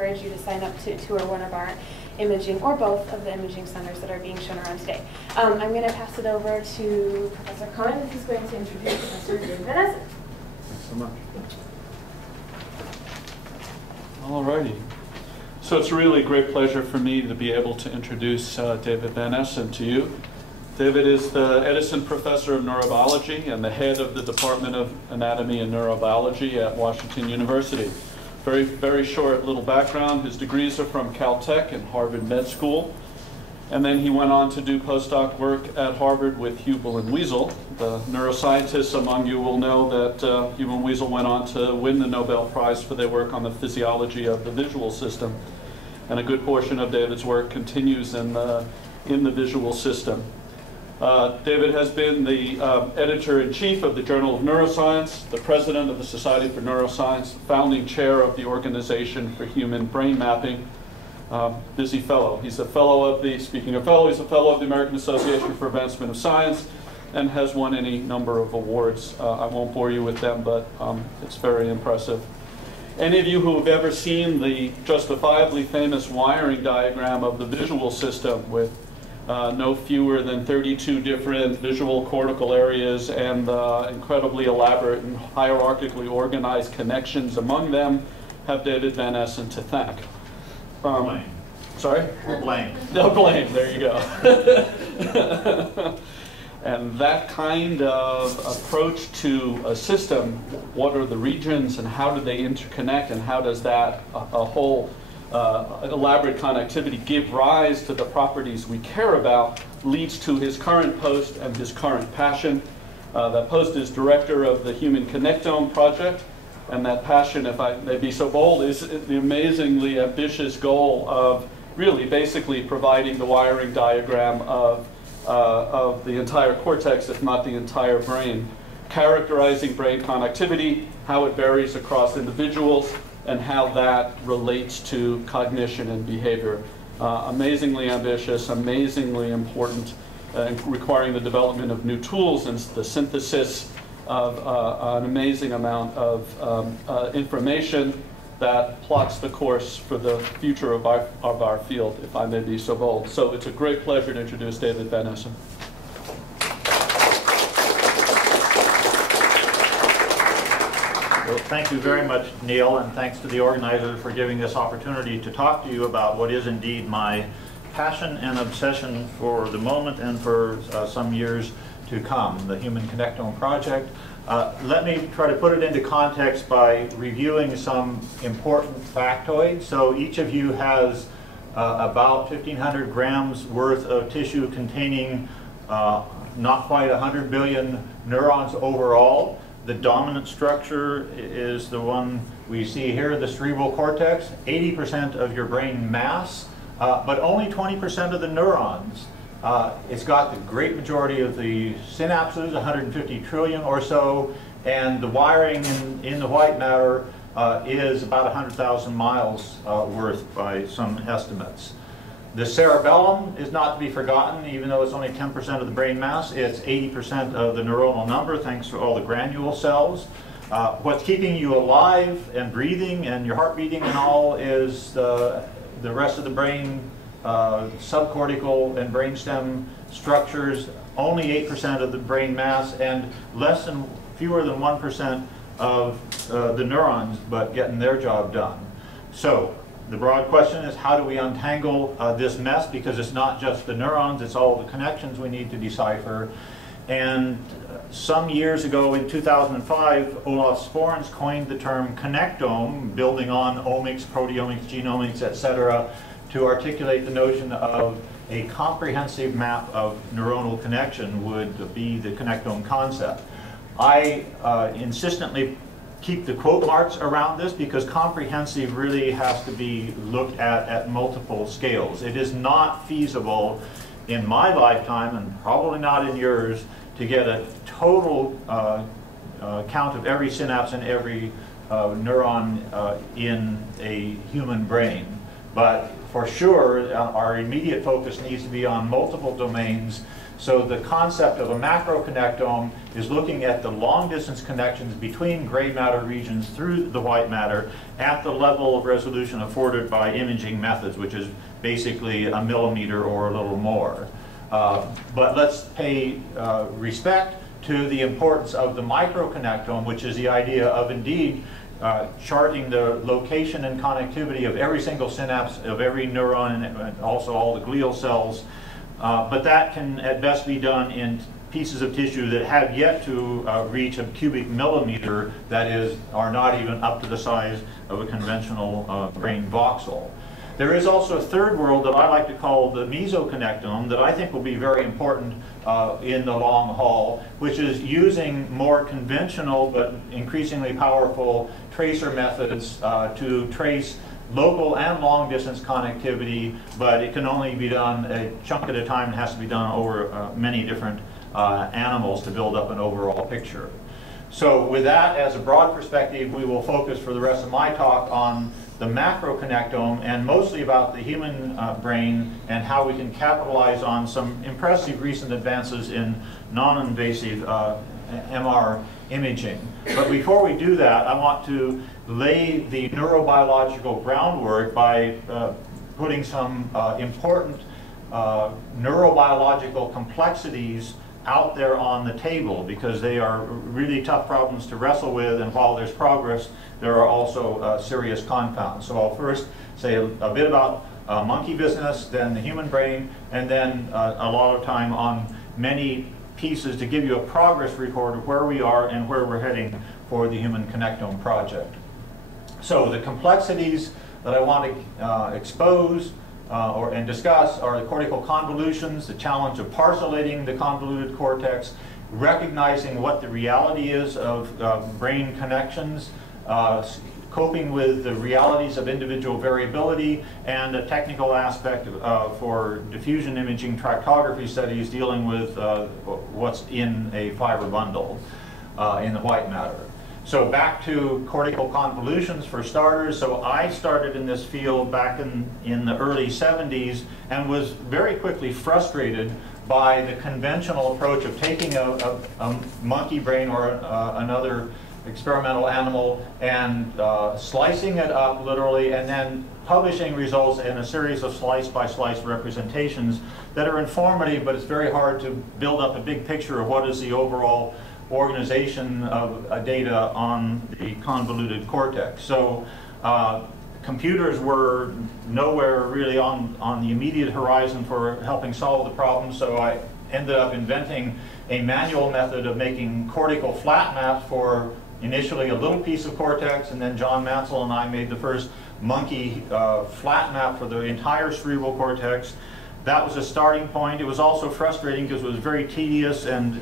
encourage you to sign up to tour one of our imaging or both of the imaging centers that are being shown around today. I'm going to pass it over to Professor Cohen, who's going to introduce Professor David Van Essen. Thanks so much. All righty. So it's really a great pleasure for me to be able to introduce David Van Essen to you. David is the Edison Professor of Neurobiology and the head of the Department of Anatomy and Neurobiology at Washington University. Very short little background. His degrees are from Caltech and Harvard Med School. And then he went on to do postdoc work at Harvard with Hubel and Wiesel. The neuroscientists among you will know that Hubel and Wiesel went on to win the Nobel Prize for their work on the physiology of the visual system. And a good portion of David's work continues in the visual system. David has been the editor-in-chief of the Journal of Neuroscience, the president of the Society for Neuroscience, founding chair of the Organization for Human Brain Mapping. Busy fellow. He's a fellow of the, speaking of fellow, he's a fellow of the American Association for Advancement of Science and has won any number of awards. I won't bore you with them, but it's very impressive. Any of you who have ever seen the justifiably famous wiring diagram of the visual system with no fewer than 32 different visual cortical areas and incredibly elaborate and hierarchically organized connections among them have David Van Essen to thank. Blame. Sorry? Blame. No, blame. There you go. And that kind of approach to a system, what are the regions and how do they interconnect and how does that a whole elaborate connectivity give rise to the properties we care about, leads to his current post and his current passion. That post is director of the Human Connectome project, and that passion, if I may be so bold, is the amazingly ambitious goal of really basically providing the wiring diagram of the entire cortex, if not the entire brain, characterizing brain connectivity, how it varies across individuals, and how that relates to cognition and behavior. Amazingly ambitious, amazingly important, requiring the development of new tools and the synthesis of an amazing amount of information that plots the course for the future of our field, if I may be so bold. So it's a great pleasure to introduce David Van Essen. Well, thank you very much, Neil, and thanks to the organizer for giving this opportunity to talk to you about what is indeed my passion and obsession for the moment and for some years to come, the Human Connectome project. Let me try to put it into context by reviewing some important factoids. So each of you has about 1,500 grams worth of tissue containing not quite 100 billion neurons overall. The dominant structure is the one we see here, the cerebral cortex, 80% of your brain mass, but only 20% of the neurons. It's got the great majority of the synapses, 150 trillion or so, and the wiring in the white matter is about 100,000 miles worth by some estimates. The cerebellum is not to be forgotten, even though it's only 10% of the brain mass. It's 80% of the neuronal number, thanks to all the granule cells. What's keeping you alive and breathing and your heart beating and all is the rest of the brain, subcortical and brainstem structures, only 8% of the brain mass and fewer than 1% of the neurons, but getting their job done. So the broad question is, how do we untangle this mess? Because it's not just the neurons, it's all the connections we need to decipher. And some years ago, in 2005, Olaf Sporns coined the term connectome, building on omics, proteomics, genomics, etc., to articulate the notion of a comprehensive map of neuronal connection would be the connectome concept. I insistently keep the quote marks around this because comprehensive really has to be looked at multiple scales. It is not feasible in my lifetime, and probably not in yours, to get a total count of every synapse and every neuron in a human brain. But for sure, our immediate focus needs to be on multiple domains So the concept of a macroconnectome is looking at the long-distance connections between gray matter regions through the white matter at the level of resolution afforded by imaging methods, which is basically a millimeter or a little more. But let's pay respect to the importance of the microconnectome, which is the idea of indeed charting the location and connectivity of every single synapse of every neuron and also all the glial cells. But that can at best be done in pieces of tissue that have yet to reach a cubic millimeter, that is, are not even up to the size of a conventional brain voxel. There is also a third world that I like to call the mesoconnectome that I think will be very important in the long haul, which is using more conventional but increasingly powerful tracer methods to trace local and long distance connectivity, but it can only be done a chunk at a time and has to be done over many different animals to build up an overall picture. So with that as a broad perspective, we will focus for the rest of my talk on the macroconnectome and mostly about the human brain and how we can capitalize on some impressive recent advances in non-invasive MR imaging. But before we do that, I want to lay the neurobiological groundwork by putting some important neurobiological complexities out there on the table, because they are really tough problems to wrestle with, and while there's progress, there are also serious confounds. So I'll first say a bit about monkey business, then the human brain, and then a lot of time on many pieces to give you a progress report of where we are and where we're heading for the Human Connectome project. So the complexities that I want to expose and discuss are the cortical convolutions, the challenge of parcellating the convoluted cortex, recognizing what the reality is of brain connections, coping with the realities of individual variability, and a technical aspect for diffusion imaging tractography studies dealing with what's in a fiber bundle in the white matter. So back to cortical convolutions for starters. So I started in this field back in the early 70s and was very quickly frustrated by the conventional approach of taking a monkey brain or another experimental animal and slicing it up literally and then publishing results in a series of slice-by-slice representations that are informative, but it's very hard to build up a big picture of what is the overall organization of data on the convoluted cortex. So computers were nowhere really on the immediate horizon for helping solve the problem, so I ended up inventing a manual method of making cortical flat maps for initially a little piece of cortex, and then John Mansell and I made the first monkey flat map for the entire cerebral cortex. That was a starting point. It was also frustrating because it was very tedious and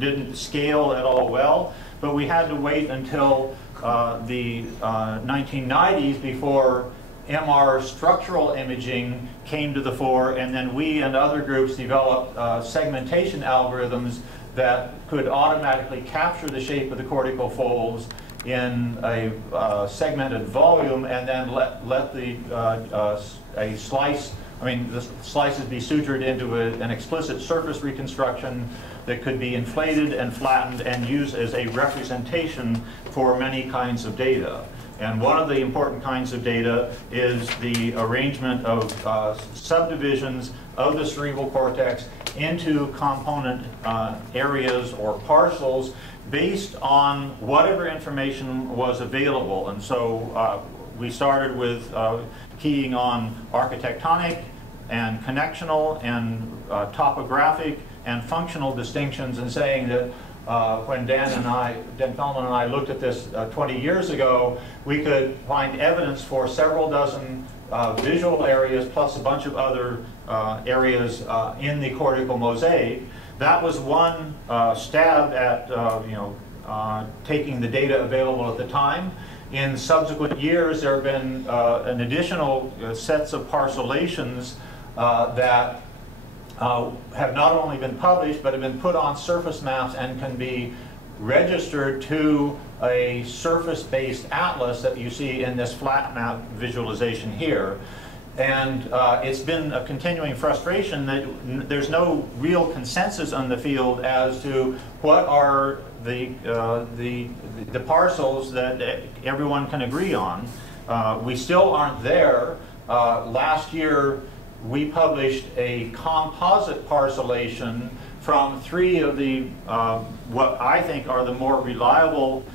didn't scale at all well. But we had to wait until the 1990s before MR structural imaging came to the fore, and then we and other groups developed segmentation algorithms that could automatically capture the shape of the cortical folds in a segmented volume, and then let the a slice. The slices be sutured into an explicit surface reconstruction that could be inflated and flattened and used as a representation for many kinds of data. And one of the important kinds of data is the arrangement of subdivisions of the cerebral cortex into component areas or parcels based on whatever information was available. And so we started with keying on architectonic and connectional and topographic and functional distinctions, and saying that when Dan Feldman and I looked at this 20 years ago, we could find evidence for several dozen visual areas plus a bunch of other areas in the cortical mosaic. That was one stab at taking the data available at the time. In subsequent years, there have been an additional sets of parcellations that have not only been published, but have been put on surface maps and can be registered to a surface-based atlas that you see in this flat map visualization here. And it's been a continuing frustration that there's no real consensus on the field as to what are the parcels that everyone can agree on. We still aren't there. Last year, we published a composite parcellation from 3 of the, what I think are the more reliable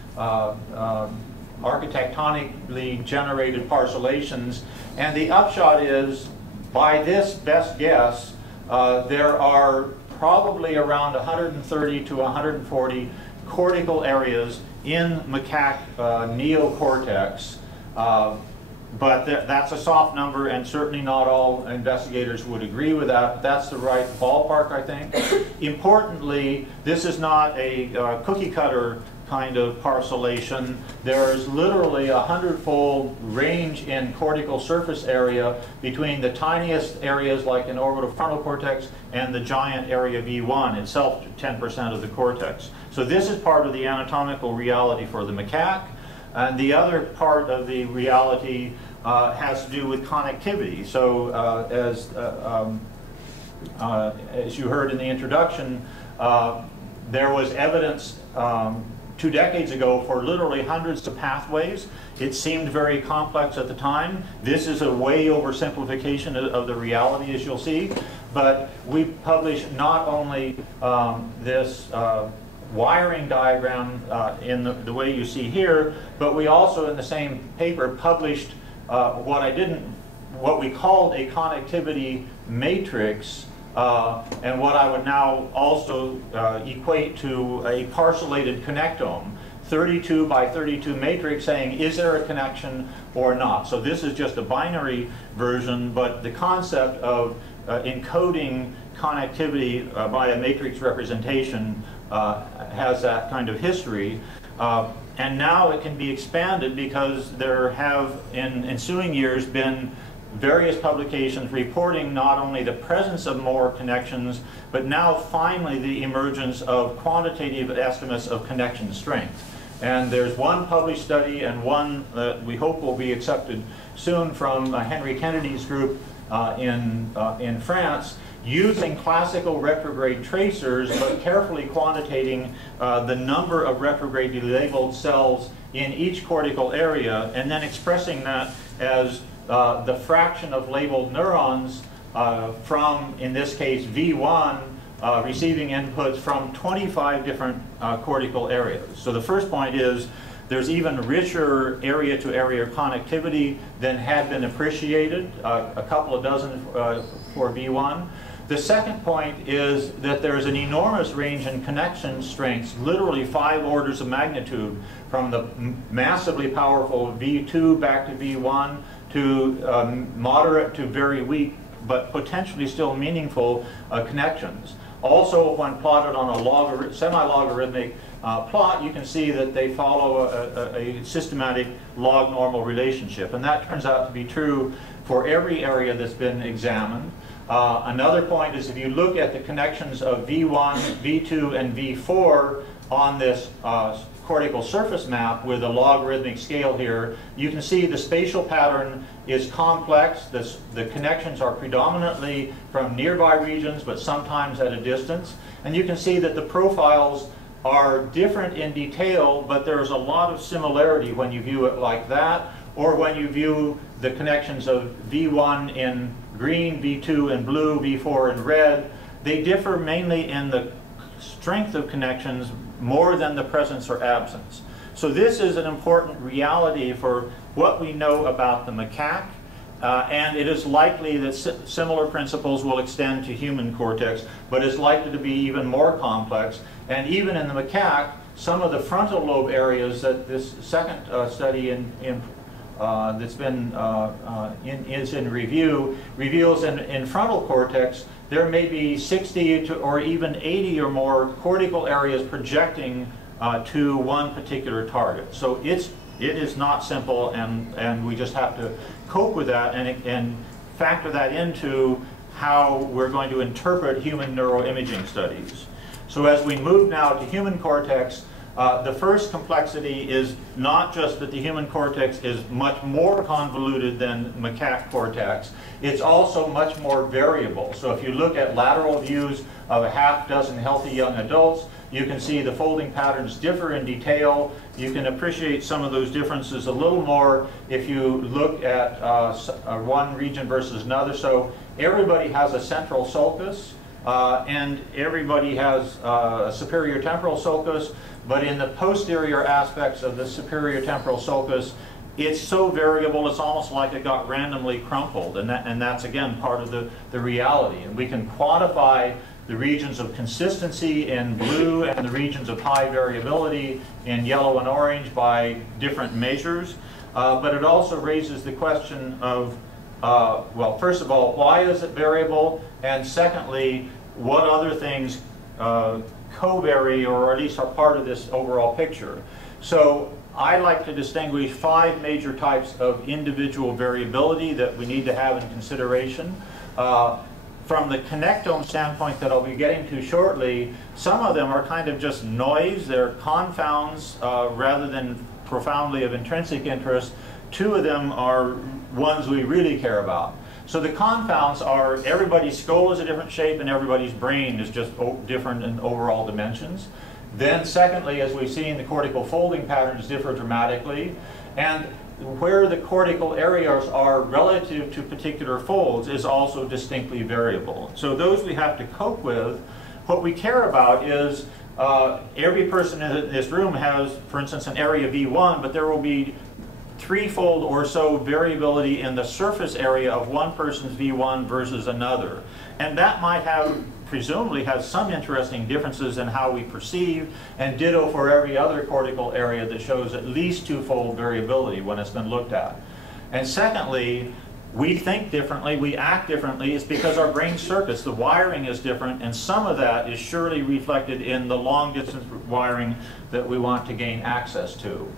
architectonically generated parcellations. And the upshot is, by this best guess, there are probably around 130 to 140 cortical areas in macaque neocortex. But that's a soft number, and certainly not all investigators would agree with that. That's the right ballpark, I think. Importantly, this is not a cookie cutter kind of parcellation. There's literally a 100-fold range in cortical surface area between the tiniest areas like in orbital frontal cortex and the giant area V1, itself 10% of the cortex. So this is part of the anatomical reality for the macaque. And the other part of the reality has to do with connectivity. So as you heard in the introduction, there was evidence 2 decades ago for literally hundreds of pathways. It seemed very complex at the time. This is a way oversimplification of the reality, as you'll see. But we published not only this wiring diagram in the way you see here, but we also in the same paper published what we called a connectivity matrix, and what I would now also equate to a parcellated connectome, 32 by 32 matrix, saying is there a connection or not. So this is just a binary version, but the concept of encoding connectivity by a matrix representation has that kind of history. And now it can be expanded because there have, in ensuing years, been various publications reporting not only the presence of more connections, but now finally the emergence of quantitative estimates of connection strength. And there's one published study and one that we hope will be accepted soon from Henry Kennedy's group in France, using classical retrograde tracers, but carefully quantitating the number of retrogradely labeled cells in each cortical area, and then expressing that as the fraction of labeled neurons from, in this case, V1, receiving inputs from 25 different cortical areas. So the first point is there's even richer area-to-area connectivity than had been appreciated, a couple of dozen for V1. The second point is that there's an enormous range in connection strengths, literally 5 orders of magnitude, from the massively powerful V2 back to V1 to moderate to very weak, but potentially still meaningful connections. Also, when plotted on a semi-logarithmic plot, you can see that they follow a systematic log-normal relationship. And that turns out to be true for every area that's been examined. Another point is if you look at the connections of V1, V2, and V4 on this cortical surface map with a logarithmic scale here, you can see the spatial pattern is complex. The connections are predominantly from nearby regions, but sometimes at a distance. And you can see that the profiles are different in detail, but there's a lot of similarity when you view it like that, or when you view the connections of V1 in green, V2 in blue, V4 in red. They differ mainly in the strength of connections more than the presence or absence. So this is an important reality for what we know about the macaque, and it is likely that similar principles will extend to human cortex, but it's likely to be even more complex. And even in the macaque, some of the frontal lobe areas that this second study that's been is in review reveals in frontal cortex there may be 60 or even 80 or more cortical areas projecting to one particular target. So it is not simple, and we just have to cope with that and factor that into how we're going to interpret human neuroimaging studies. So as we move now to human cortex, The first complexity is not just that the human cortex is much more convoluted than macaque cortex, it's also much more variable. So if you look at lateral views of a half dozen healthy young adults, you can see the folding patterns differ in detail. You can appreciate some of those differences a little more if you look at one region versus another. So everybody has a central sulcus, and everybody has a superior temporal sulcus, but in the posterior aspects of the superior temporal sulcus, it's so variable, it's almost like it got randomly crumpled, and that's again part of the reality. And we can quantify the regions of consistency in blue and the regions of high variability in yellow and orange by different measures. But it also raises the question of, well, first of all, why is it variable? And secondly, what other things co-vary or at least are part of this overall picture? So I like to distinguish 5 major types of individual variability that we need to have in consideration. From the connectome standpoint that I'll be getting to shortly, some of them are kind of just noise. They're confounds rather than profoundly of intrinsic interest. 2 of them are ones we really care about. So the confounds are everybody's skull is a different shape and everybody's brain is just different in overall dimensions. Then secondly, as we've seen, the cortical folding patterns differ dramatically. And where the cortical areas are relative to particular folds is also distinctly variable. So those we have to cope with. What we care about is every person in this room has, for instance, an area V1, but there will be 3-fold or so variability in the surface area of one person's V1 versus another. And that might have, presumably, has some interesting differences in how we perceive, and ditto for every other cortical area that shows at least 2-fold variability when it's been looked at. And secondly, we think differently, we act differently. It's because our brain circuits, the wiring is different, and some of that is surely reflected in the long-distance wiring that we want to gain access to.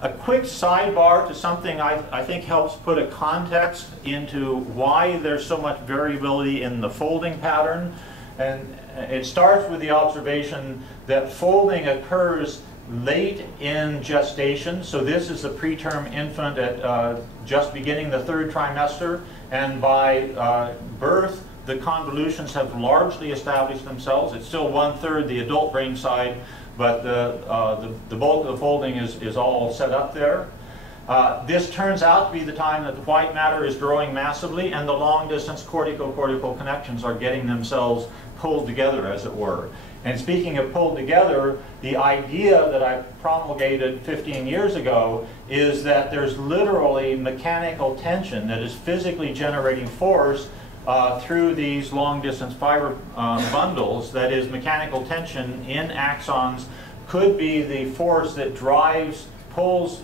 A quick sidebar to something I think helps put a context into why there's so much variability in the folding pattern. And it starts with the observation that folding occurs late in gestation. So this is a preterm infant at just beginning the 3rd trimester. And by birth, the convolutions have largely established themselves. It's still 1/3 the adult brain side, but the bulk of the folding is all set up there. This turns out to be the time that the white matter is growing massively and the long-distance cortical connections are getting themselves pulled together, as it were. And speaking of pulled together, the idea that I promulgated 15 years ago is that there's literally mechanical tension that is physically generating force through these long-distance fiber bundles. That is, mechanical tension in axons could be the force that pulls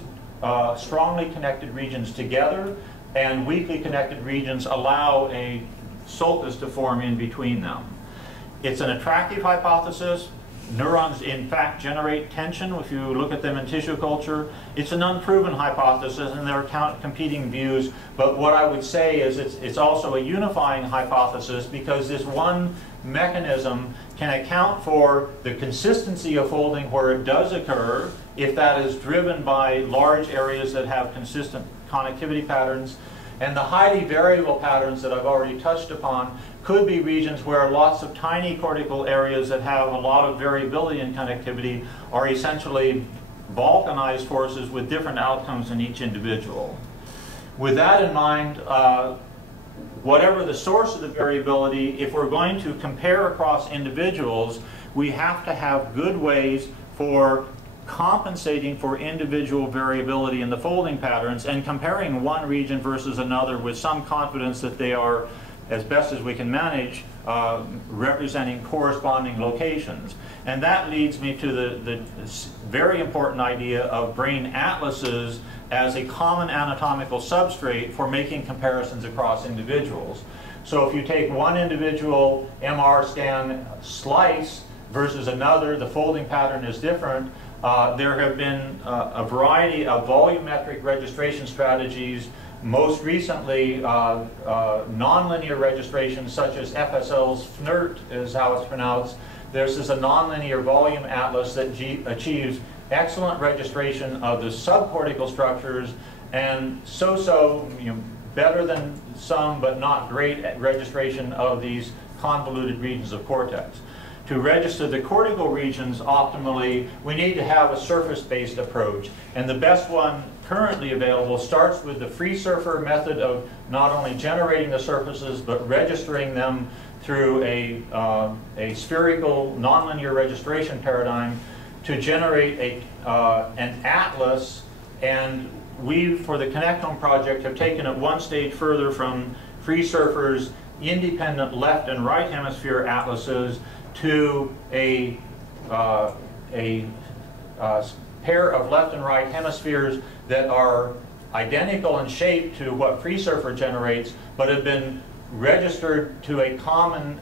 strongly connected regions together, and weakly connected regions allow a sulcus to form in between them. It's an attractive hypothesis. Neurons, in fact, generate tension if you look at them in tissue culture. It's an unproven hypothesis, and there are competing views. But what I would say is it's also a unifying hypothesis, because this one mechanism can account for the consistency of folding where it does occur, if that is driven by large areas that have consistent connectivity patterns. And the highly variable patterns that I've already touched upon could be regions where lots of tiny cortical areas that have a lot of variability in connectivity are essentially vulcanized forces with different outcomes in each individual. With that in mind, whatever the source of the variability, if we're going to compare across individuals, we have to have good ways for compensating for individual variability in the folding patterns and comparing one region versus another with some confidence that they are, as best as we can manage, representing corresponding locations. And that leads me to the very important idea of brain atlases as a common anatomical substrate for making comparisons across individuals. So if you take one individual MR scan slice versus another, the folding pattern is different. There have been a variety of volumetric registration strategies, most recently nonlinear registrations such as FSL's FNIRT is how it's pronounced, This is a nonlinear volume atlas that achieves excellent registration of the subcortical structures and better than some but not great at registration of these convoluted regions of cortex. To register the cortical regions optimally, we need to have a surface-based approach. And the best one currently available starts with the free surfer method of not only generating the surfaces, but registering them through a spherical nonlinear registration paradigm to generate an atlas. And we, for the Connectome project, have taken it one stage further from free surfers, independent left and right hemisphere atlases, to a pair of left and right hemispheres that are identical in shape to what free surfer generates, but have been registered to a common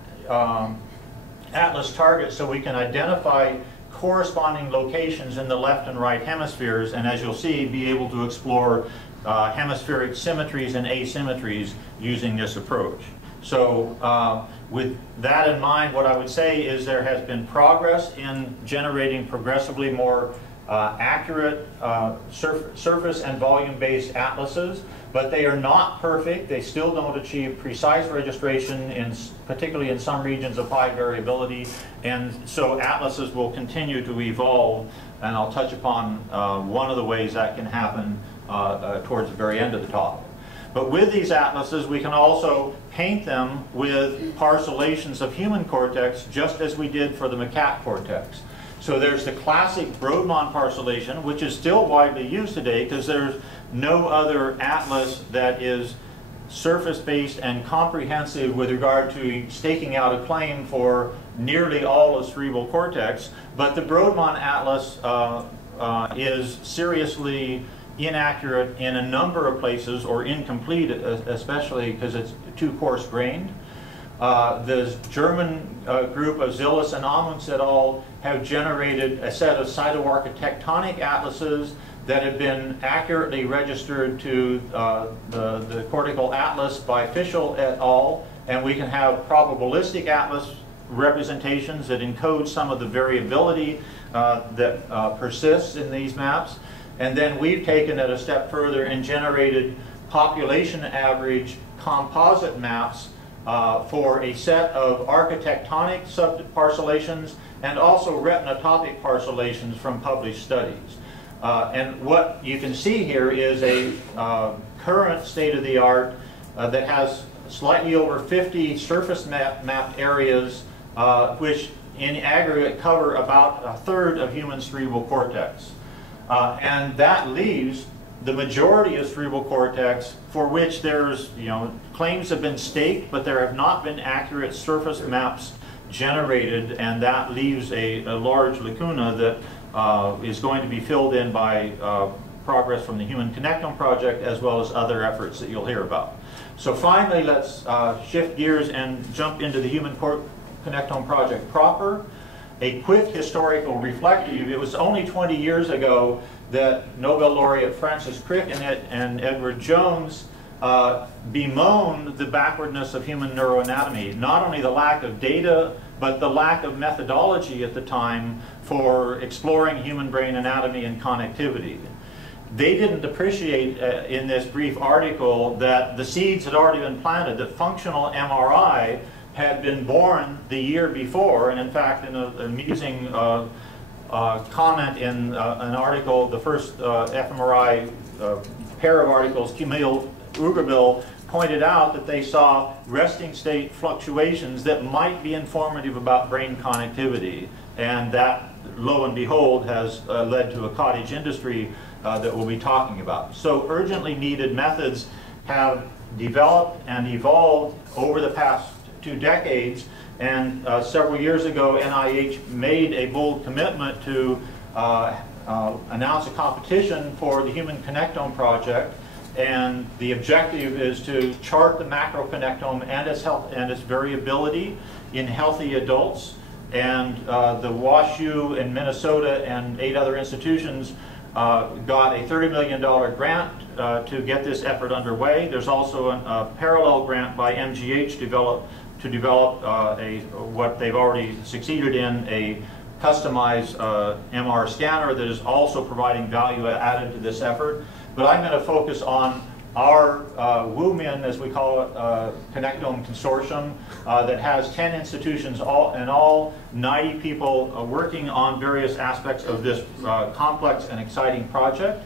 atlas target so we can identify corresponding locations in the left and right hemispheres, and as you'll see, be able to explore hemispheric symmetries and asymmetries using this approach. So with that in mind, what I would say is there has been progress in generating progressively more accurate surface and volume-based atlases, but they are not perfect. They still don't achieve precise registration, particularly in some regions of high variability, and so atlases will continue to evolve, and I'll touch upon one of the ways that can happen towards the very end of the talk. But with these atlases, we can also paint them with parcellations of human cortex, just as we did for the macaque cortex. So there's the classic Brodmann parcellation, which is still widely used today because there's no other atlas that is surface-based and comprehensive with regard to staking out a claim for nearly all of cerebral cortex. But the Brodmann atlas is seriously inaccurate in a number of places, or incomplete, especially because it's too coarse-grained. The German group of Zillis and Amunds et al. Have generated a set of cytoarchitectonic atlases that have been accurately registered to the cortical atlas by Fischl et al. And we can have probabilistic atlas representations that encode some of the variability that persists in these maps. And then we've taken it a step further and generated population average composite maps for a set of architectonic subparcellations and also retinotopic parcellations from published studies. And what you can see here is a current state-of-the-art that has slightly over 50 surface mapped areas, which in aggregate cover about a third of human cerebral cortex. And that leaves the majority of cerebral cortex for which there's, claims have been staked, but there have not been accurate surface maps generated, and that leaves a large lacuna that is going to be filled in by progress from the Human Connectome project as well as other efforts that you'll hear about. So finally, let's shift gears and jump into the Human Connectome project proper. A quick historical reflective. It was only 20 years ago that Nobel laureate Francis Crick and Edward Jones bemoaned the backwardness of human neuroanatomy. Not only the lack of data, but the lack of methodology at the time for exploring human brain anatomy and connectivity. They didn't appreciate in this brief article that the seeds had already been planted, that functional MRI had been born the year before, and in fact, in an amusing comment in an article, the first fMRI pair of articles, Camille Ugerbil pointed out that they saw resting state fluctuations that might be informative about brain connectivity, and that, lo and behold, has led to a cottage industry that we'll be talking about. So urgently needed methods have developed and evolved over the past 2 decades, and several years ago NIH made a bold commitment to announce a competition for the Human Connectome project, and the objective is to chart the macroconnectome and its health and its variability in healthy adults. And the WashU in Minnesota and 8 other institutions got a $30 million grant to get this effort underway. There's also a parallel grant by MGH to develop what they've already succeeded in, a customized MR scanner that is also providing value added to this effort. But I'm going to focus on our WUMIN, as we call it, Connectome Consortium, that has 10 institutions, all 90 people working on various aspects of this complex and exciting project.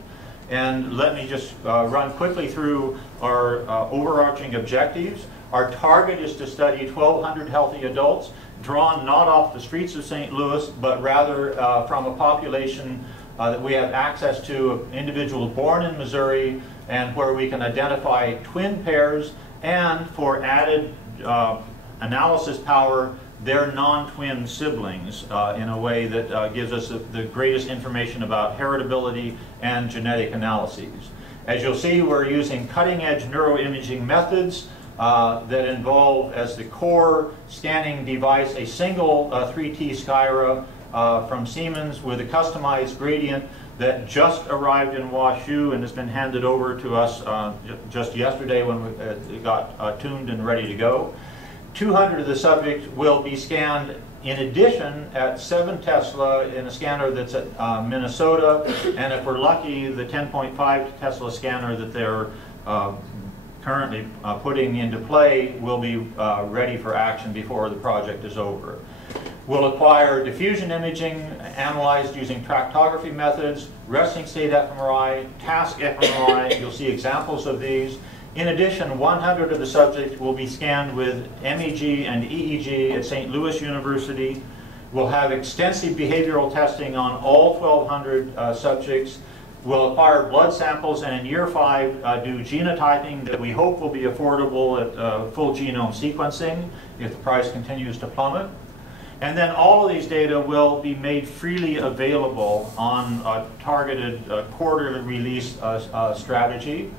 And let me just run quickly through our overarching objectives. Our target is to study 1,200 healthy adults, drawn not off the streets of St. Louis, but rather from a population that we have access to, of individuals born in Missouri, and where we can identify twin pairs, and for added analysis power, their non-twin siblings in a way that gives us the greatest information about heritability and genetic analyses. As you'll see, we're using cutting-edge neuroimaging methods that involve, as the core scanning device, a single 3T Skyra from Siemens with a customized gradient that just arrived in WashU and has been handed over to us just yesterday when it got tuned and ready to go. 200 of the subjects will be scanned in addition at 7 Tesla in a scanner that's at Minnesota, and if we're lucky, the 10.5 Tesla scanner that they're currently putting into play will be ready for action before the project is over. We'll acquire diffusion imaging analyzed using tractography methods, resting state fMRI, task fMRI. You'll see examples of these. In addition, 100 of the subjects will be scanned with MEG and EEG at St. Louis University. We'll have extensive behavioral testing on all 1,200 subjects. We'll acquire blood samples, and in year 5 do genotyping that we hope will be affordable at full genome sequencing if the price continues to plummet. And then all of these data will be made freely available on a targeted quarterly release strategy.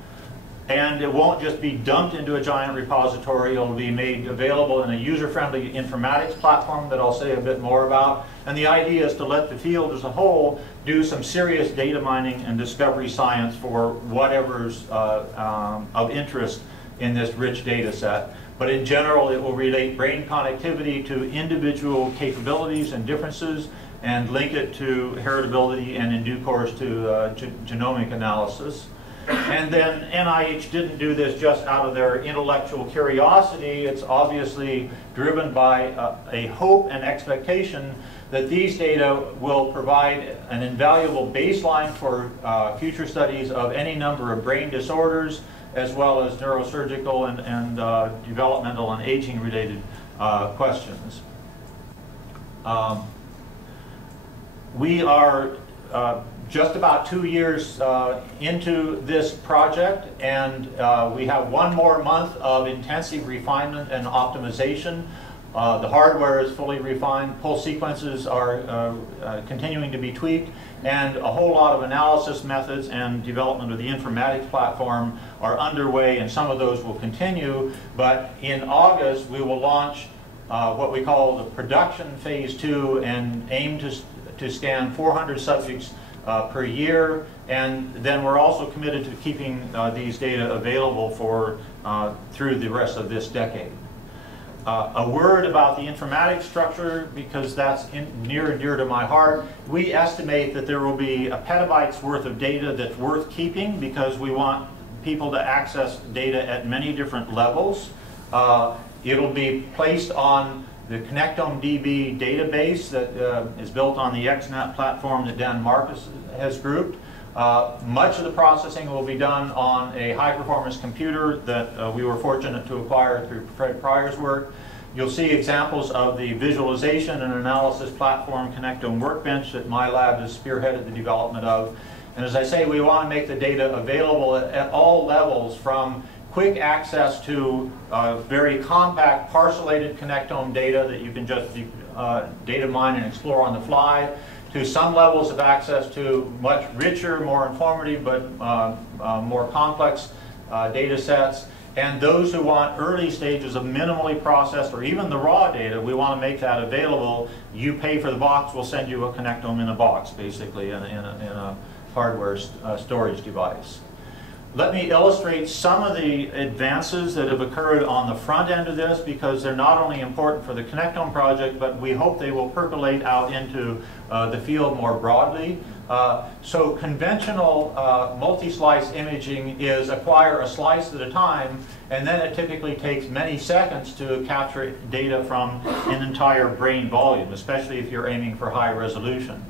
And it won't just be dumped into a giant repository. It'll be made available in a user-friendly informatics platform that I'll say a bit more about. And the idea is to let the field as a whole do some serious data mining and discovery science for whatever's of interest in this rich data set. But in general, it will relate brain connectivity to individual capabilities and differences and link it to heritability and in due course to genomic analysis. And then NIH didn't do this just out of their intellectual curiosity. It's obviously driven by a hope and expectation that these data will provide an invaluable baseline for future studies of any number of brain disorders, as well as neurosurgical and developmental and aging-related questions. We are just about 2 years into this project, and we have 1 more month of intensive refinement and optimization. The hardware is fully refined, pulse sequences are continuing to be tweaked, and a whole lot of analysis methods and development of the informatics platform are underway, and some of those will continue. But in August, we will launch what we call the production phase 2 and aim to scan 400 subjects per year, and then we're also committed to keeping these data available for through the rest of this decade. A word about the informatics structure, because that's near and dear to my heart. We estimate that there will be a petabyte's worth of data that's worth keeping, because we want people to access data at many different levels. It'll be placed on the Connectome DB database that is built on the XNet platform that Dan Marcus has grouped. Much of the processing will be done on a high-performance computer that we were fortunate to acquire through Fred Pryor's work. You'll see examples of the visualization and analysis platform Connectome Workbench that my lab has spearheaded the development of. And as I say, we want to make the data available at all levels, from quick access to very compact parcellated Connectome data that you can just data mine and explore on the fly, to some levels of access to much richer, more informative, but more complex data sets. And those who want early stages of minimally processed or even the raw data, we want to make that available. You pay for the box, we'll send you a Connectome in a box, basically, in a hardware storage device. let me illustrate some of the advances that have occurred on the front end of this, because they're not only important for the Connectome project, but we hope they will percolate out into the field more broadly. So conventional multi-slice imaging is acquire a slice at a time, and then it typically takes many seconds to capture data from an entire brain volume, especially if you're aiming for high resolution.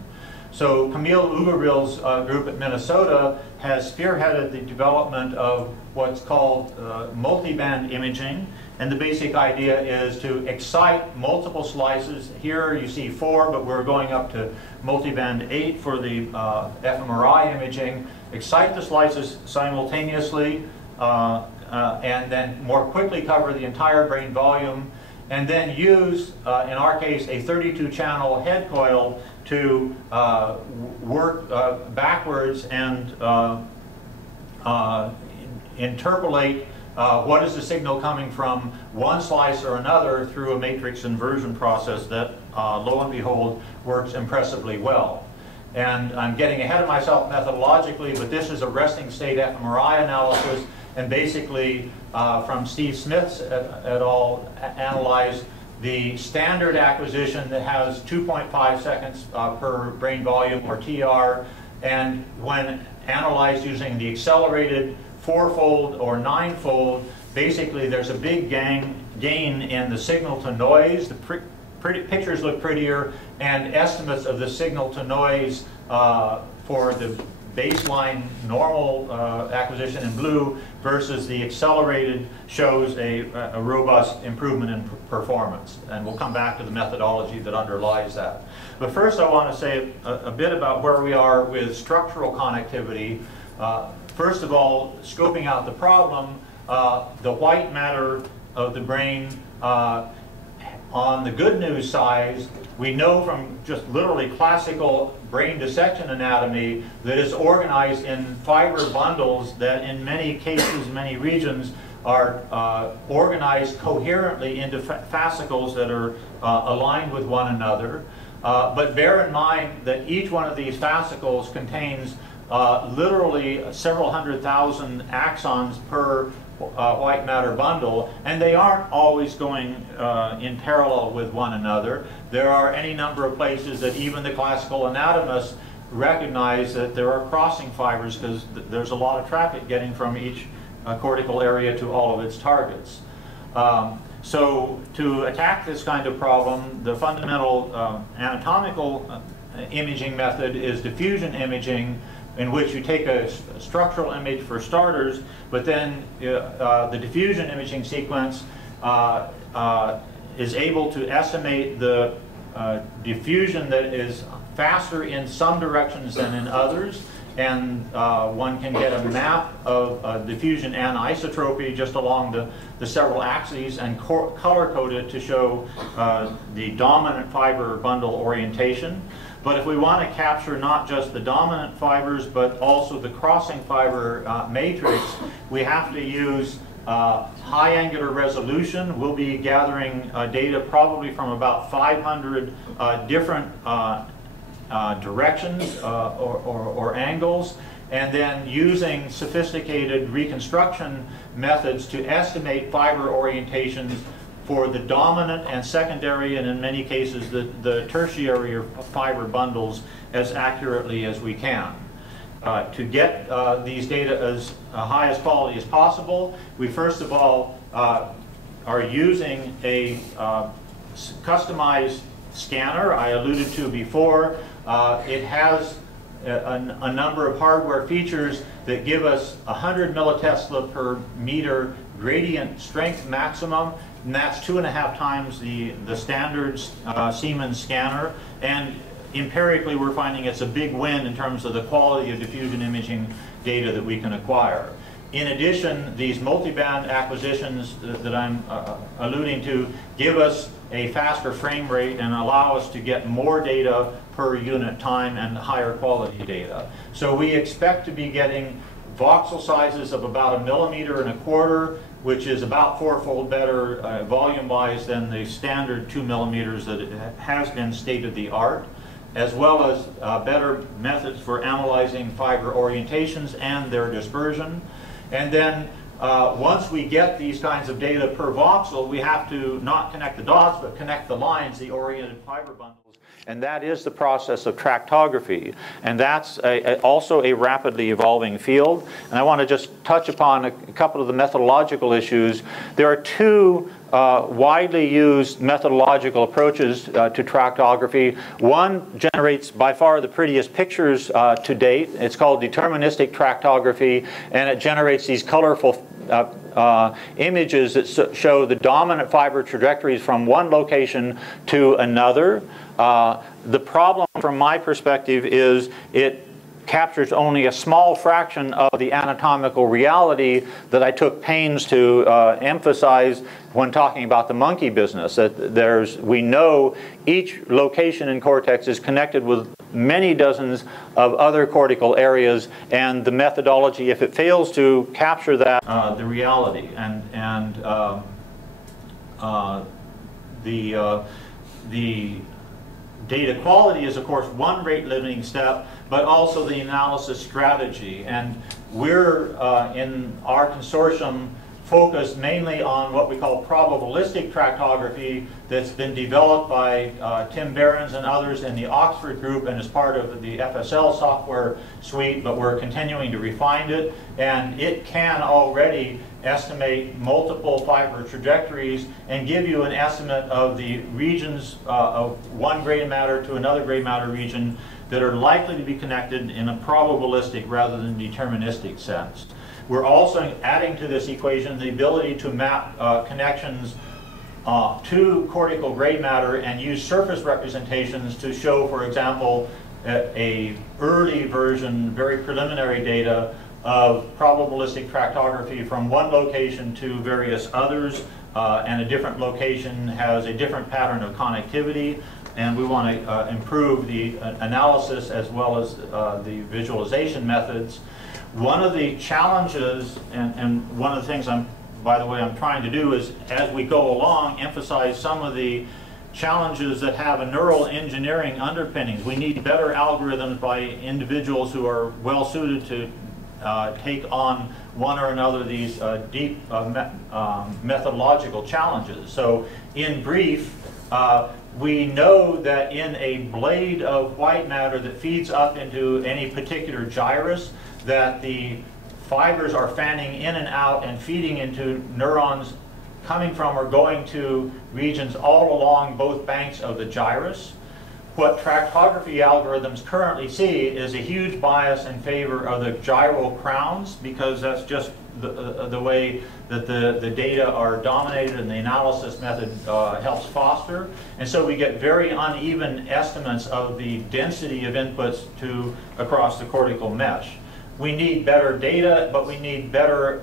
So Camille Ugeril's group at Minnesota has spearheaded the development of what's called multiband imaging. And the basic idea is to excite multiple slices. Here you see 4, but we're going up to multiband 8 for the fMRI imaging. Excite the slices simultaneously and then more quickly cover the entire brain volume. And then use, in our case, a 32-channel head coil to work backwards and interpolate what is the signal coming from one slice or another through a matrix inversion process that, lo and behold, works impressively well. And I'm getting ahead of myself methodologically, but this is a resting state fMRI analysis, and basically from Steve Smith's et al. Analyzed the standard acquisition that has 2.5 seconds per brain volume, or TR, and when analyzed using the accelerated 4-fold or 9-fold, basically there's a big gain in the signal to noise. The pictures look prettier, and estimates of the signal to noise for the baseline normal acquisition in blue versus the accelerated shows a robust improvement in performance. And we'll come back to the methodology that underlies that. But first I want to say a bit about where we are with structural connectivity. First of all, scoping out the problem, the white matter of the brain. On the good news side, we know from just literally classical brain dissection anatomy that it's organized in fiber bundles that in many cases, many regions, are organized coherently into fascicles that are aligned with one another. But bear in mind that each one of these fascicles contains literally several 100,000 axons per white matter bundle, and they aren't always going in parallel with one another. There are any number of places that even the classical anatomists recognize that there are crossing fibers, because there's a lot of traffic getting from each cortical area to all of its targets. So to attack this kind of problem, the fundamental anatomical imaging method is diffusion imaging, in which you take a structural image for starters, but then the diffusion imaging sequence is able to estimate the diffusion that is faster in some directions than in others, and one can get a map of diffusion anisotropy just along the several axes and color-code it to show the dominant fiber bundle orientation. But if we want to capture not just the dominant fibers, but also the crossing fiber matrix, we have to use high angular resolution. We'll be gathering data probably from about 500 different directions or angles, and then using sophisticated reconstruction methods to estimate fiber orientations for the dominant and secondary, and in many cases the tertiary or fiber bundles, as accurately as we can. To get these data as high as quality as possible, we first of all are using a customized scanner I alluded to before. It has a number of hardware features that give us 100 millitesla per meter gradient strength maximum, and that's 2.5 times the standard Siemens scanner. And empirically, we're finding it's a big win in terms of the quality of diffusion imaging data that we can acquire. In addition, these multiband acquisitions that I'm alluding to give us a faster frame rate and allow us to get more data per unit time and higher quality data. So we expect to be getting voxel sizes of about 1.25 millimeters, which is about 4-fold better volume-wise than the standard 2 millimeters that has been state-of-the-art, as well as better methods for analyzing fiber orientations and their dispersion. And then once we get these kinds of data per voxel, we have to not connect the dots, but connect the lines, the oriented fiber bundles. And that is the process of tractography. And that's also a rapidly evolving field. And I want to just touch upon a couple of the methodological issues. There are two widely used methodological approaches to tractography. One generates by far the prettiest pictures to date. It's called Deterministic Tractography, and it generates these colorful images that show the dominant fiber trajectories from one location to another. The problem from my perspective is it captures only a small fraction of the anatomical reality that I took pains to emphasize when talking about the monkey business. That we know each location in cortex is connected with many dozens of other cortical areas, and the methodology, if it fails to capture that, the reality and the data quality is, of course, one rate-limiting step, but also the analysis strategy. And we're, in our consortium, focused mainly on what we call probabilistic tractography that's been developed by Tim Behrens and others in the Oxford group and is part of the FSL software suite, but we're continuing to refine it. And it can already estimate multiple fiber trajectories and give you an estimate of the regions of one gray matter to another gray matter region that are likely to be connected in a probabilistic rather than deterministic sense. We're also adding to this equation the ability to map connections to cortical gray matter and use surface representations to show, for example, a early version, very preliminary data of probabilistic tractography from one location to various others, and a different location has a different pattern of connectivity, and we want to improve the analysis as well as the visualization methods. One of the challenges, and one of the things by the way, I'm trying to do is, as we go along, emphasize some of the challenges that have a neural engineering underpinnings. We need better algorithms by individuals who are well suited to take on one or another of these deep methodological challenges. So in brief, we know that in a blade of white matter that feeds up into any particular gyrus, that the fibers are fanning in and out and feeding into neurons coming from or going to regions all along both banks of the gyrus. What tractography algorithms currently see is a huge bias in favor of the gyral crowns, because that's just the way that the data are dominated and the analysis method helps foster. And so we get very uneven estimates of the density of inputs across the cortical mesh. We need better data, but we need better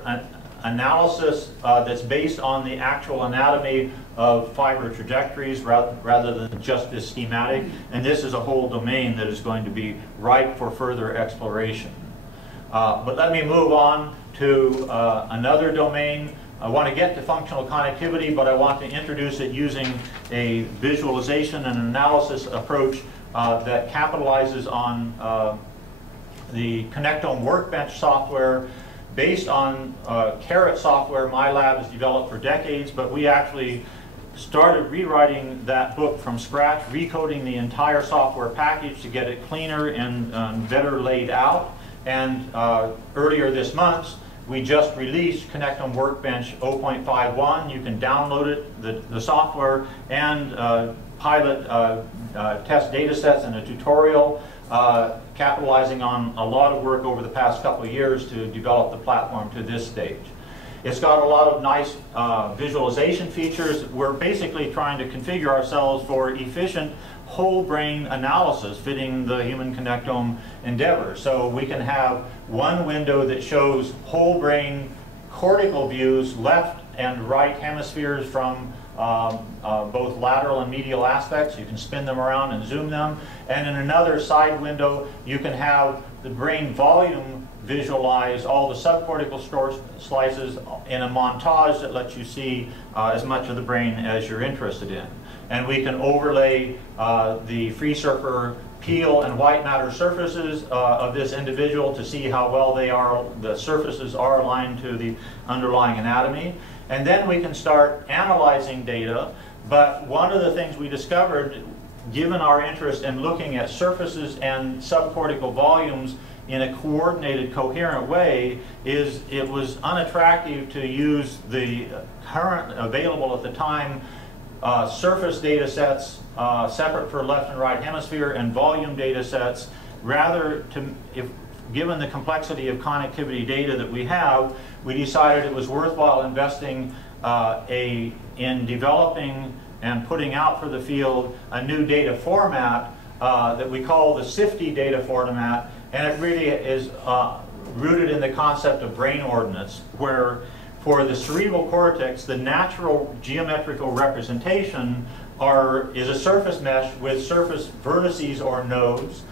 analysis that's based on the actual anatomy of fiber trajectories rather than just this schematic. And this is a whole domain that is going to be ripe for further exploration. But let me move on to another domain. I want to get to functional connectivity, but I want to introduce it using a visualization and analysis approach that capitalizes on the Connectome workbench software based on Carrot software my lab has developed for decades, but we actually started rewriting that book from scratch, recoding the entire software package to get it cleaner and better laid out. And earlier this month, we just released Connectome Workbench 0.51. You can download it, the software, and pilot test data sets and a tutorial, capitalizing on a lot of work over the past couple of years to develop the platform to this stage. It's got a lot of nice visualization features. We're basically trying to configure ourselves for efficient whole brain analysis fitting the human connectome endeavor. So we can have one window that shows whole brain cortical views, left and right hemispheres from both lateral and medial aspects. You can spin them around and zoom them. And in another side window, you can have the brain volume visualize all the subcortical slices in a montage that lets you see as much of the brain as you're interested in. And we can overlay the free surfer teal and white matter surfaces of this individual to see how well the surfaces are aligned to the underlying anatomy. And then we can start analyzing data. But one of the things we discovered, given our interest in looking at surfaces and subcortical volumes in a coordinated, coherent way, is it was unattractive to use the current available at the time surface data sets separate for left and right hemisphere and volume data sets. Rather, given the complexity of connectivity data that we have, we decided it was worthwhile investing in developing and putting out for the field a new data format that we call the SIFTY data format, and it really is rooted in the concept of brain ordinates, where for the cerebral cortex, the natural geometrical representation is a surface mesh with surface vertices or nodes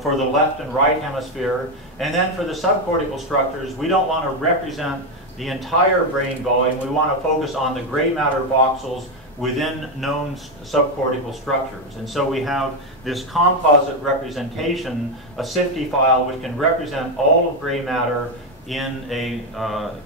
for the left and right hemisphere. And then for the subcortical structures, we don't want to represent the entire brain volume. We want to focus on the gray matter voxels within known subcortical structures. And so we have this composite representation, a SIFTY file, which can represent all of gray matter in a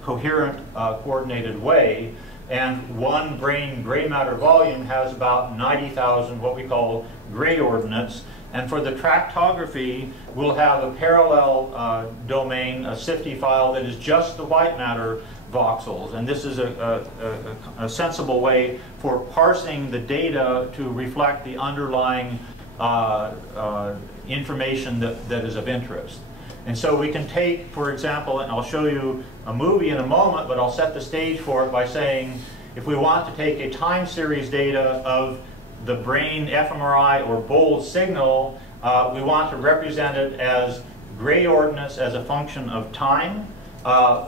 coherent, coordinated way. And one brain gray matter volume has about 90,000 what we call gray ordinates. And for the tractography, we'll have a parallel domain, a SIFTY file that is just the white matter voxels. And this is a sensible way for parsing the data to reflect the underlying information that is of interest. And so we can take, for example, and I'll show you a movie in a moment, but I'll set the stage for it by saying, if we want to take a time series data of the brain fMRI or bold signal, we want to represent it as gray ordinates as a function of time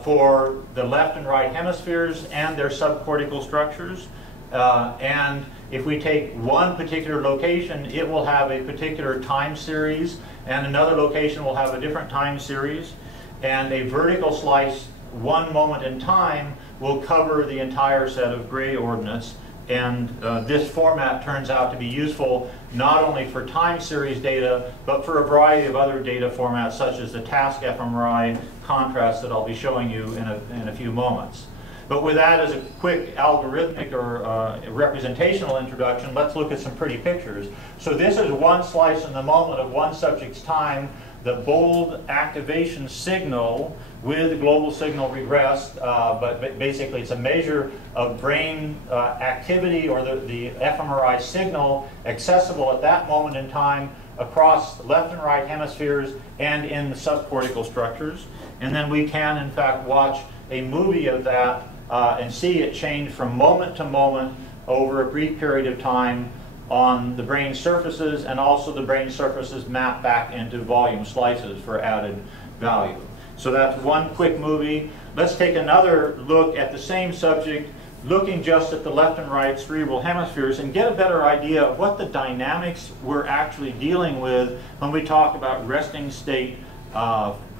for the left and right hemispheres and their subcortical structures. And if we take one particular location, it will have a particular time series, and another location will have a different time series. And a vertical slice, one moment in time, will cover the entire set of gray ordinates. And this format turns out to be useful not only for time series data, but for a variety of other data formats, such as the task fMRI contrast that I'll be showing you in a few moments. But with that as a quick algorithmic or representational introduction, let's look at some pretty pictures. So this is one slice in the moment of one subject's time, the bold activation signal with global signal regressed, but basically it's a measure of brain activity or the fMRI signal accessible at that moment in time across the left and right hemispheres and in the subcortical structures. And then we can, in fact, watch a movie of that and see it change from moment to moment over a brief period of time on the brain surfaces, and also the brain surfaces map back into volume slices for added value. So that's one quick movie. Let's take another look at the same subject, looking just at the left and right cerebral hemispheres, and get a better idea of what the dynamics we're actually dealing with when we talk about resting state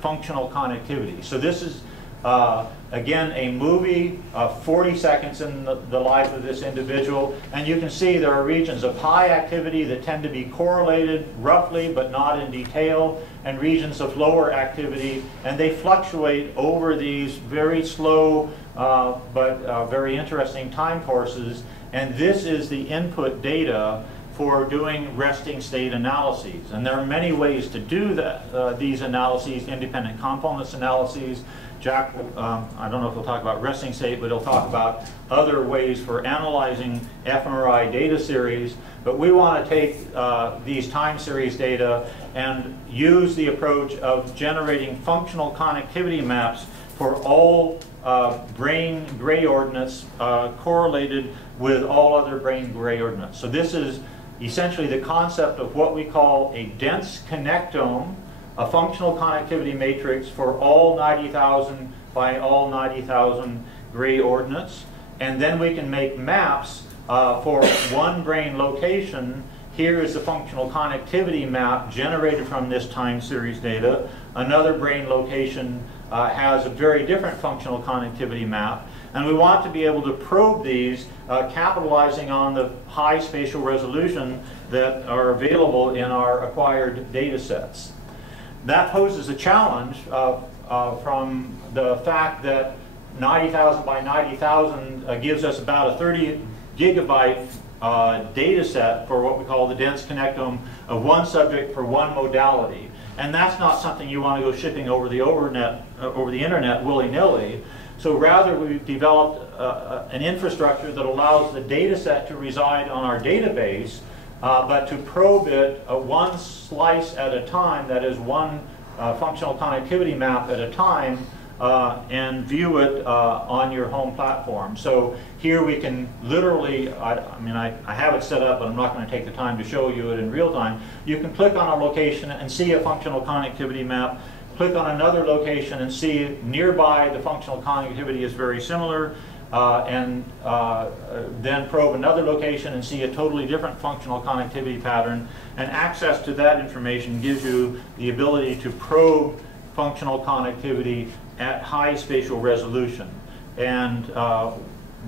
functional connectivity. So this is again a movie, 40 seconds in the life of this individual, and you can see there are regions of high activity that tend to be correlated roughly but not in detail, and regions of lower activity, and they fluctuate over these very slow but very interesting time courses. And this is the input data for doing resting state analyses. And there are many ways to do that, these analyses, independent components analyses. Jack, I don't know if he'll talk about resting state, but he'll talk about other ways for analyzing fMRI data series. But we want to take these time series data and use the approach of generating functional connectivity maps for all brain gray ordinates correlated with all other brain gray ordinates. So this is essentially the concept of what we call a dense connectome, a functional connectivity matrix for all 90,000 by all 90,000 gray ordinates. And then we can make maps for one brain location. Here is the functional connectivity map generated from this time series data. Another brain location has a very different functional connectivity map. And we want to be able to probe these, capitalizing on the high spatial resolution that are available in our acquired data sets. That poses a challenge from the fact that 90,000 by 90,000 gives us about a 30 gigabyte data set for what we call the dense connectome of one subject for one modality. And that's not something you want to go shipping over the internet willy-nilly. So rather, we've developed an infrastructure that allows the data set to reside on our database, but to probe it one slice at a time, that is one functional connectivity map at a time, and view it on your home platform. So here we can literally, I have it set up, but I'm not going to take the time to show you it in real time. You can click on a location and see a functional connectivity map. Click on another location and see nearby the functional connectivity is very similar, and then probe another location and see a totally different functional connectivity pattern. And access to that information gives you the ability to probe functional connectivity at high spatial resolution. And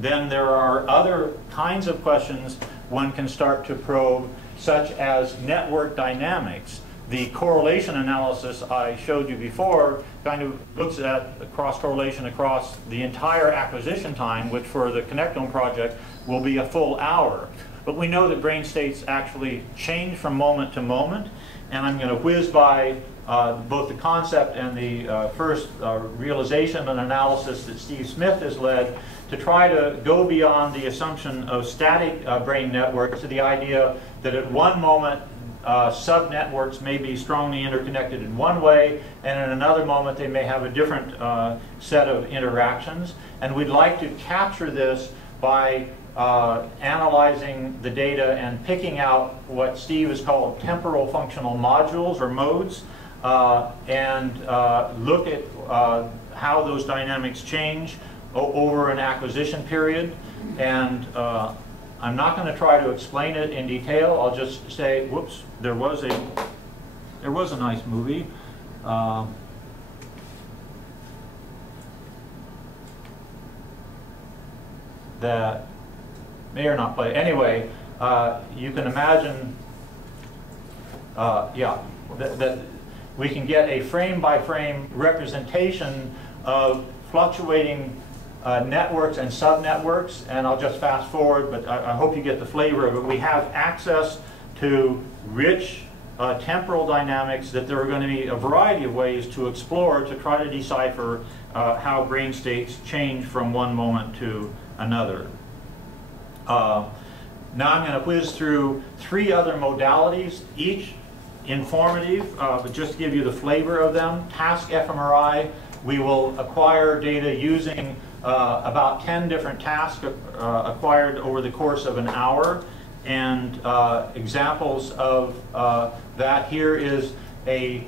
then there are other kinds of questions one can start to probe, such as network dynamics. The correlation analysis I showed you before kind of looks at cross-correlation across the entire acquisition time, which for the Connectome project will be a full hour. But we know that brain states actually change from moment to moment, and I'm going to whiz by both the concept and the first realization and analysis that Steve Smith has led to try to go beyond the assumption of static brain networks to the idea that at one moment subnetworks may be strongly interconnected in one way, and in another moment they may have a different set of interactions. And we'd like to capture this by analyzing the data and picking out what Steve has called temporal functional modules or modes, and look at how those dynamics change over an acquisition period. And I'm not going to try to explain it in detail. I'll just say, whoops, there was a nice movie. That may or not play. Anyway, you can imagine, that we can get a frame-by-frame representation of fluctuating networks and subnetworks, and I'll just fast forward, but I hope you get the flavor of it. We have access to rich temporal dynamics that there are going to be a variety of ways to explore to try to decipher how brain states change from one moment to another. Now I'm going to whiz through three other modalities, each informative, but just to give you the flavor of them. Task fMRI, we will acquire data using about 10 different tasks acquired over the course of an hour. And examples of that here is a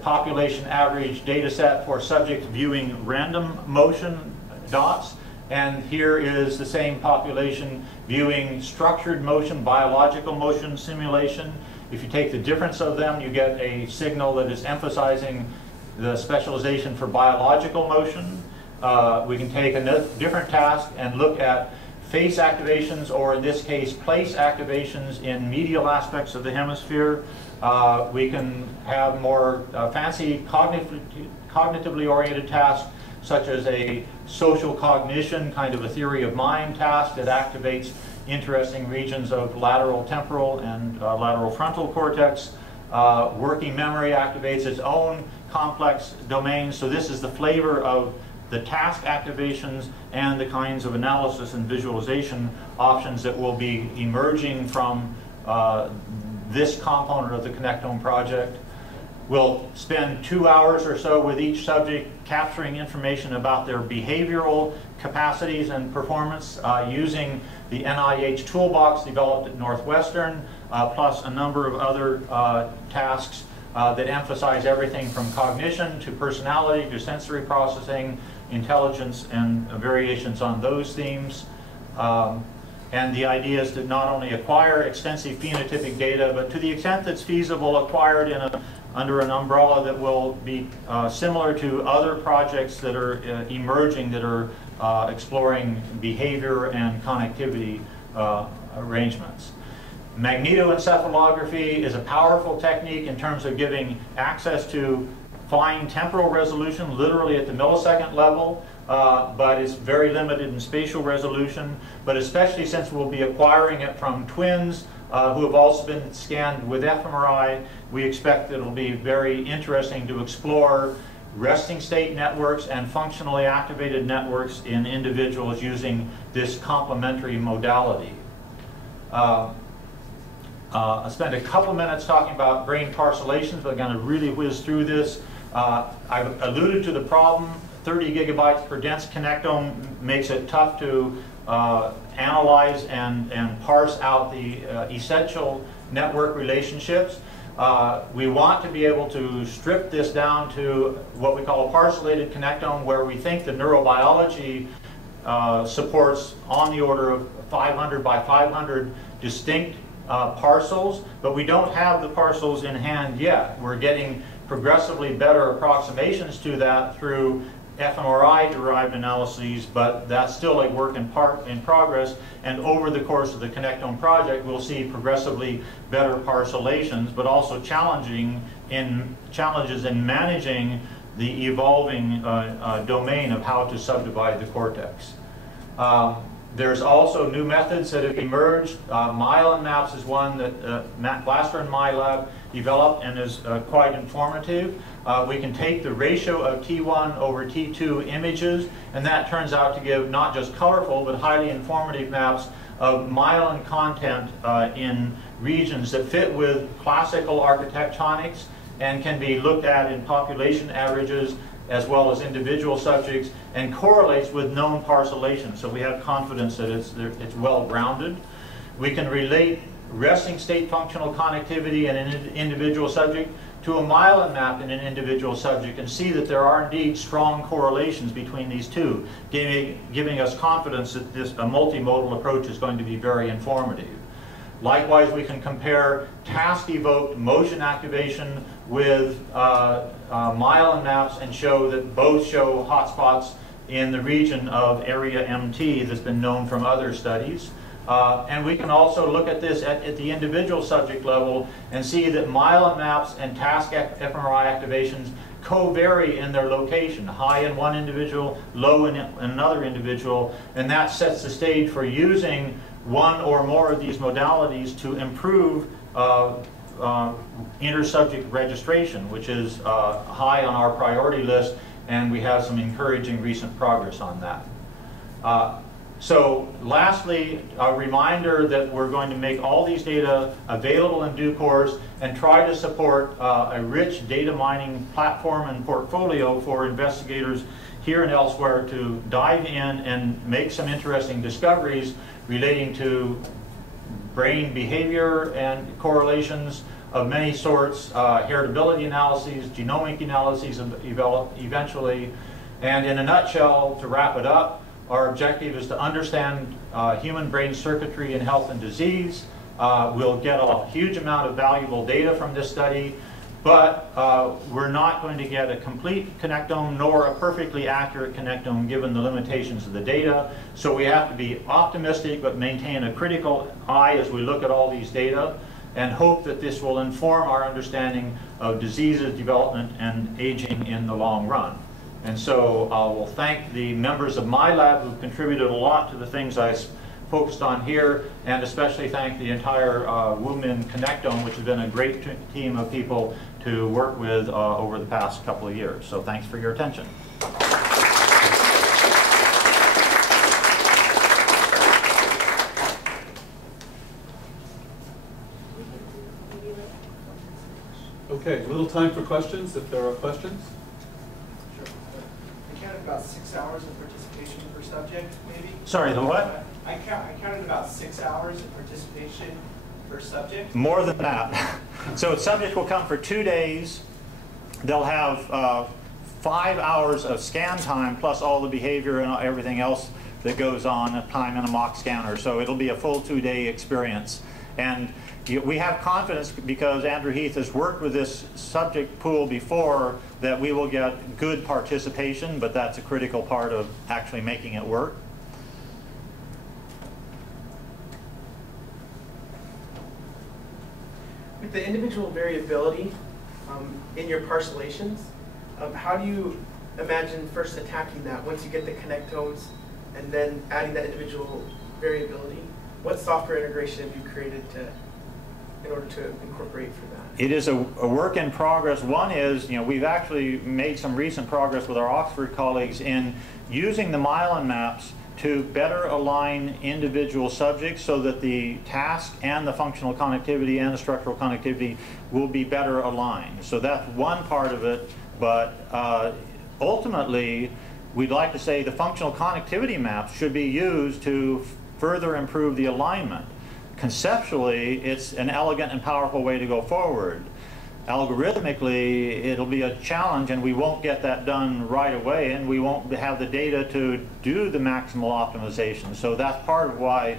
population average data set for subjects viewing random motion dots. And here is the same population viewing structured motion, biological motion simulation. If you take the difference of them, you get a signal that is emphasizing the specialization for biological motion. We can take a different task and look at face activations, or in this case, place activations in medial aspects of the hemisphere. We can have more fancy cognitively oriented tasks, such as a social cognition, kind of a theory of mind task that activates interesting regions of lateral temporal and lateral frontal cortex. Working memory activates its own complex domains. So this is the flavor of the task activations and the kinds of analysis and visualization options that will be emerging from this component of the Connectome project. We'll spend 2 hours or so with each subject capturing information about their behavioral capacities and performance using the NIH toolbox developed at Northwestern, plus a number of other tasks that emphasize everything from cognition to personality to sensory processing, intelligence, and variations on those themes. And the idea is to not only acquire extensive phenotypic data, but to the extent that's feasible, acquired in a under an umbrella that will be similar to other projects that are emerging, that are exploring behavior and connectivity arrangements. Magnetoencephalography is a powerful technique in terms of giving access to fine temporal resolution, literally at the millisecond level, but it's very limited in spatial resolution. But especially since we'll be acquiring it from twins who have also been scanned with fMRI, we expect that it'll be very interesting to explore resting state networks and functionally activated networks in individuals using this complementary modality. I spent a couple minutes talking about brain parcellations, but I'm going to really whiz through this. I've alluded to the problem. 30 gigabytes per dense connectome makes it tough to analyze and parse out the essential network relationships. We want to be able to strip this down to what we call a parcellated connectome, where we think the neurobiology supports on the order of 500 by 500 distinct parcels, but we don't have the parcels in hand yet. We're getting progressively better approximations to that through fMRI-derived analyses, but that's still a work in progress, and over the course of the Connectome project we'll see progressively better parcellations, but also challenges in managing the evolving domain of how to subdivide the cortex. There's also new methods that have emerged. Myelin maps is one that Matt Blaster and my lab developed and is quite informative. We can take the ratio of T1 over T2 images, and that turns out to give not just colorful but highly informative maps of myelin content in regions that fit with classical architectonics and can be looked at in population averages as well as individual subjects, and correlates with known parcellation. So we have confidence that it's well-grounded. We can relate resting state functional connectivity in an individual subject to a myelin map in an individual subject and see that there are indeed strong correlations between these two, giving us confidence that a multimodal approach is going to be very informative. Likewise, we can compare task-evoked motion activation with myelin maps and show that both show hotspots in the region of area MT that's been known from other studies. And we can also look at this at the individual subject level and see that myelin maps and task fMRI activations co-vary in their location, high in one individual, low in another individual, and that sets the stage for using one or more of these modalities to improve inter-subject registration, which is high on our priority list, and we have some encouraging recent progress on that. So lastly, a reminder that we're going to make all these data available in due course and try to support a rich data mining platform and portfolio for investigators here and elsewhere to dive in and make some interesting discoveries relating to brain behavior and correlations of many sorts, heritability analyses, genomic analyses eventually. And in a nutshell, to wrap it up, our objective is to understand human brain circuitry in health and disease. We'll get a huge amount of valuable data from this study, but we're not going to get a complete connectome nor a perfectly accurate connectome given the limitations of the data. So we have to be optimistic but maintain a critical eye as we look at all these data and hope that this will inform our understanding of diseases, development, and aging in the long run. And so I will thank the members of my lab who contributed a lot to the things I focused on here, and especially thank the entire WUMIN Connectome, which has been a great team of people to work with over the past couple of years. So thanks for your attention. Okay, a little time for questions, if there are questions. Sure. I counted about 6 hours of participation per subject, maybe? Sorry, the what? I counted about 6 hours of participation per subject. More than that. So subjects will come for 2 days. They'll have 5 hours of scan time plus all the behavior and everything else that goes on, time in a mock scanner. So it'll be a full 2-day experience. And we have confidence, because Andrew Heath has worked with this subject pool before, that we will get good participation, but that's a critical part of actually making it work. With the individual variability in your parcellations, how do you imagine first attacking that once you get the connectomes and then adding that individual variability? What software integration have you created in order to incorporate for that? It is a work in progress. One is, we've actually made some recent progress with our Oxford colleagues in using the myelin maps to better align individual subjects so that the task and the functional connectivity and the structural connectivity will be better aligned. So that's one part of it, but ultimately, we'd like to say the functional connectivity maps should be used to further improve the alignment. Conceptually, it's an elegant and powerful way to go forward. Algorithmically, it'll be a challenge, and we won't get that done right away, and we won't have the data to do the maximal optimization. So that's part of why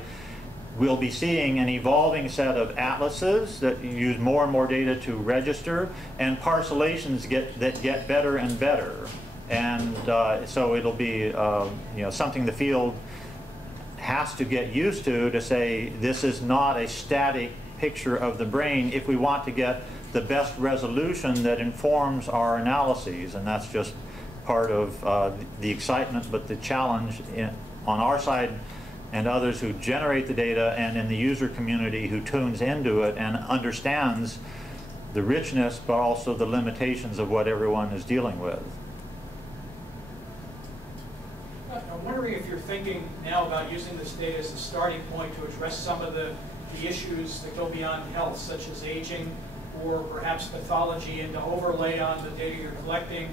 we'll be seeing an evolving set of atlases that use more and more data to register, and parcellations that get better and better. And so it'll be something the field has to get used to say this is not a static picture of the brain if we want to get the best resolution that informs our analyses. And that's just part of the excitement, but the challenge on our side and others who generate the data, and in the user community who tunes into it and understands the richness but also the limitations of what everyone is dealing with. I'm wondering if you're thinking now about using this data as a starting point to address some of the issues that go beyond health, such as aging or perhaps pathology, and to overlay on the data you're collecting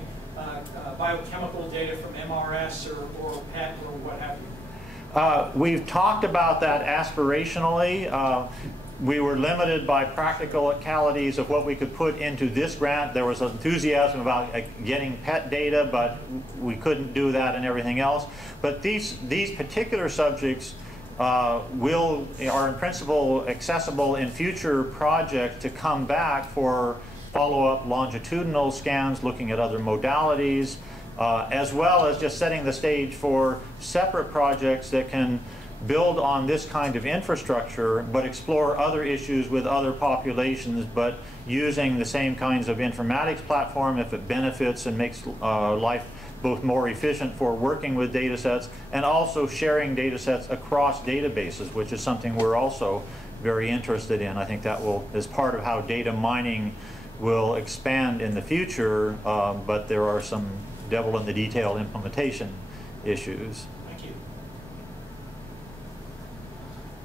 biochemical data from MRS or PET or what have you. We've talked about that aspirationally. We were limited by practicalities of what we could put into this grant. There was enthusiasm about getting PET data, but we couldn't do that and everything else. But these particular subjects are in principle accessible in future projects to come back for follow-up longitudinal scans looking at other modalities, as well as just setting the stage for separate projects that can build on this kind of infrastructure, but explore other issues with other populations, but using the same kinds of informatics platform if it benefits and makes life both more efficient for working with data sets, and also sharing data sets across databases, which is something we're also very interested in. I think that will, as part of how data mining will expand in the future, but there are some devil in the detail implementation issues.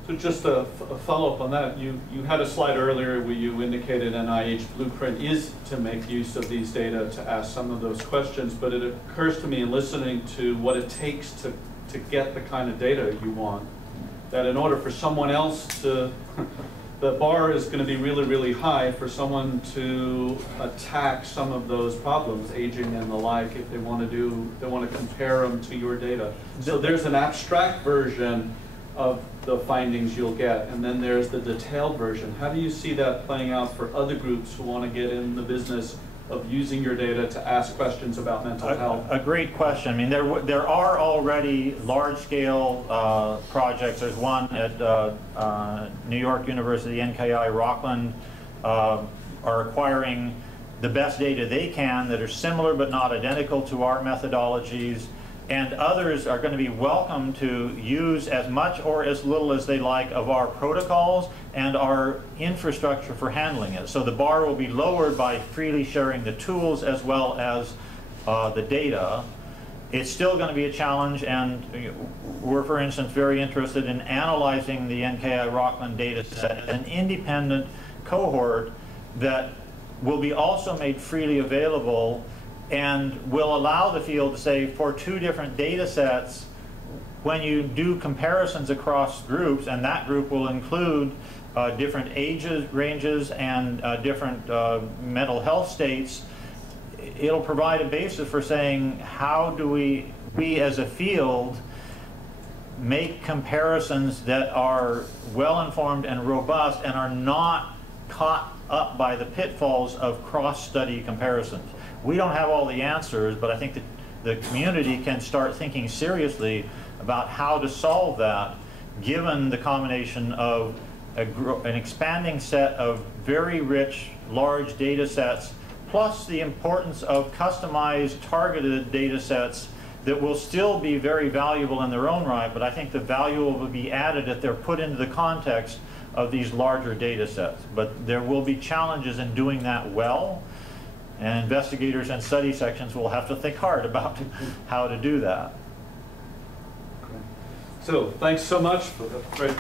So just a follow-up on that, you had a slide earlier where you indicated NIH blueprint is to make use of these data to ask some of those questions, but it occurs to me in listening to what it takes to get the kind of data you want, that in order for someone else to, the bar is going to be really, really high for someone to attack some of those problems, aging and the like, if they want to compare them to your data. So there's an abstract version of the findings you'll get, and then there's the detailed version. How do you see that playing out for other groups who want to get in the business of using your data to ask questions about mental health? A great question. I mean, there are already large-scale projects. There's one at New York University, NKI Rockland, are acquiring the best data they can that are similar but not identical to our methodologies. And others are going to be welcome to use as much or as little as they like of our protocols and our infrastructure for handling it. So the bar will be lowered by freely sharing the tools as well as the data. It's still going to be a challenge, and we're, for instance, very interested in analyzing the NKI Rockland data set, an independent cohort that will be also made freely available and will allow the field to say, for two different data sets, when you do comparisons across groups, and that group will include different ages ranges and different mental health states, it'll provide a basis for saying, how do we as a field make comparisons that are well-informed and robust and are not caught up by the pitfalls of cross-study comparisons. We don't have all the answers, but I think that the community can start thinking seriously about how to solve that, given the combination of an expanding set of very rich, large data sets, plus the importance of customized, targeted data sets that will still be very valuable in their own right, but I think the value will be added if they're put into the context of these larger data sets. But there will be challenges in doing that well, and investigators and study sections will have to think hard about how to do that. So thanks so much for the great